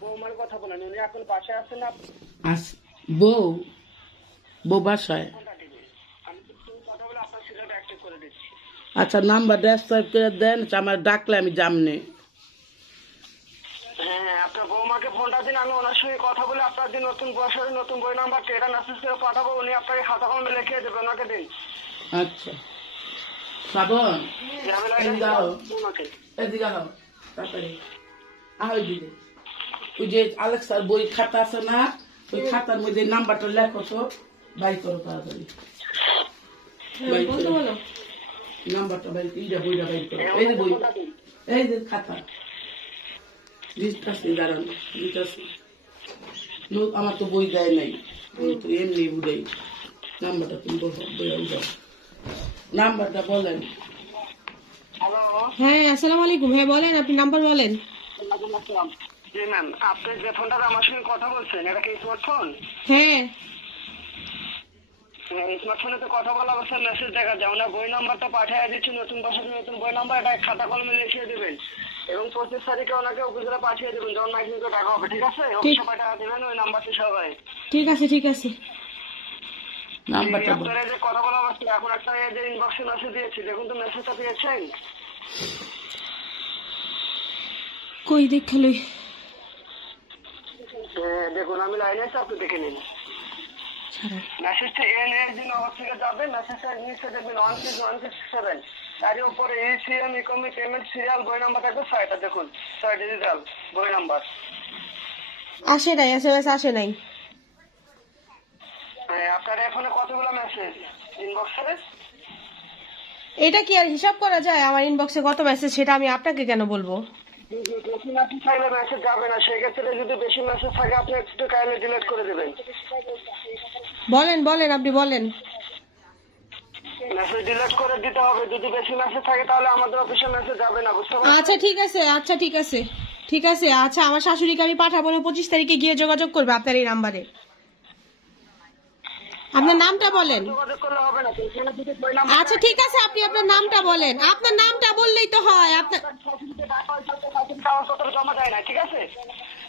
বৌমার কথা বলেন, উনি এখন বাসায় আছেন না? বউ বাসায়। আমি কথা বলে আপনার সিলেট অ্যাক্টিভ করে দিচ্ছি। আচ্ছা, নাম্বারটা সেভ করে দেন, আমার ডাকলে আমি যামনে। হ্যাঁ, আপনার বৌমাকে ফোনটা দিন, আমি ওনার সঙ্গে কথা বলে আপনার যে নতুন বছরের নতুন বই নাম্বার এটা মেসেজ করে পাঠাবো, উনি আপনাকে খাতা কলমে লিখে দেবেন, ওনাকে দিন। আচ্ছা শ্রাবণ, এদিকে আও তাড়াতাড়ি। ওই দিকে ওই যে আলেক্সার বই খাতা আছে না, ওই খাতার মধ্যে নাম্বারটা লেখো তো, বাই করো তাড়াতাড়ি। নাম্বারটা বাই বইটা বাই করো। এই যে বই, এই যে খাতা দিতেছি, দাঁড়ান দিতেছি। আমার তো বই দেয় নাই, আমি তো এমনি বুঝাই। নাম্বারটা তুমি বলো, নাম্বারটা বলেন। হ্যাঁ, আসসালামু আলাইকুম। হ্যাঁ বলেন, আপনি নাম্বার বলেন। জি ম্যাম, আপনি যে ফোনটাতে আমার সঙ্গে কথা বলছেন এটা কি স্মার্টফোন? হ্যাঁ, স্মার্টফোনে তো কথা বলা অবস্থায় মেসেজ দেখা যায়, ওনার বই নাম্বারটা পাঠিয়ে দিচ্ছি, নতুন বছরের নতুন বই নাম্বার, এটা খাতা কলমে লিখিয়ে দেবেন এবং 25 তারিখে ওনাকে উপজেলা পাঠিয়ে দেবেন, যখন মাইকিং করে টাকা হবে, ঠিক আছে? অফিসে পাঠিয়ে দেবেন ওই নাম্বারটি সবাই। ঠিক আছে ঠিক আছে। নাম্বারটা আপনারা যে কথা বলা অবস্থায় এখন একটা যে ইনবক্সে মেসেজ দিয়েছি, দেখুন তো মেসেজটা পেয়েছেন? কই দেখালই। দেখুন আমি লাইনে আছি, আপনি দেখে নিন। মেসেজটা এর জন্য অবস্থা যাবে, মেসেজটা নিচে দেখবেন 16167, তারই উপরে ECM ইকোনমিক পেমেন্ট সিরিয়াল বই নাম্বার থাকবে 6টা, দেখুন 6 ডিজিটাল বই নাম্বার। আসে নাই, এসএমএস আসে নাই। আপনার ফোনে কতগুলো মেসেজ ইনবক্সে? এটা কি আর হিসাব করা যায়? আমার ইনবক্সে কত মেসেজ সেটা আমি আপনাকে কেন বলবো? বেশি মেসেজ থাকলে মেসেজ যাবে না, সেক্ষেত্রে যদি বেশি মেসেজ থাকে আপনি একটু কাইন্ডলি ডিলিট করে দেবেন। বলেন বলেন, আপনি বলেন। মেসেজ ডিলিট করে দিতে হবে, যদি বেশি মেসেজ থাকে তাহলে আমাদের অফিসে মেসেজ যাবে না, বুঝতে পারছেন? আচ্ছা ঠিক আছে, আচ্ছা ঠিক আছে, ঠিক আছে। আচ্ছা, আমার শাশুড়িকে আমি পাঠাবো, 25 তারিখে গিয়ে যোগাযোগ করবে আপনার এই নাম্বারে। আপনার নামটা বলেন। যোগাযোগ করলে হবে না, এখানে যদি বই নাম্বার আচ্ছা ঠিক আছে, আপনি আপনার নামটা বলেন। আপনার নামটা বললেই তো হয়। আপনার কাগজপত্র জমা দেয় না, ঠিক আছে?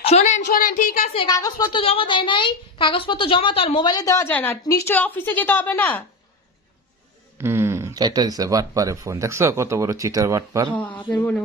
শোনেন শোনেন, ঠিক আছে, কাগজপত্র জমা দেয় নাই, কাগজপত্র জমা তো আর মোবাইলে দেওয়া যায় না, নিশ্চয়ই অফিসে যেতে হবে না। চারটা দিছে বাটপারে ফোন, দেখছো কত বড় চিটার বাটপার। আপনার মনে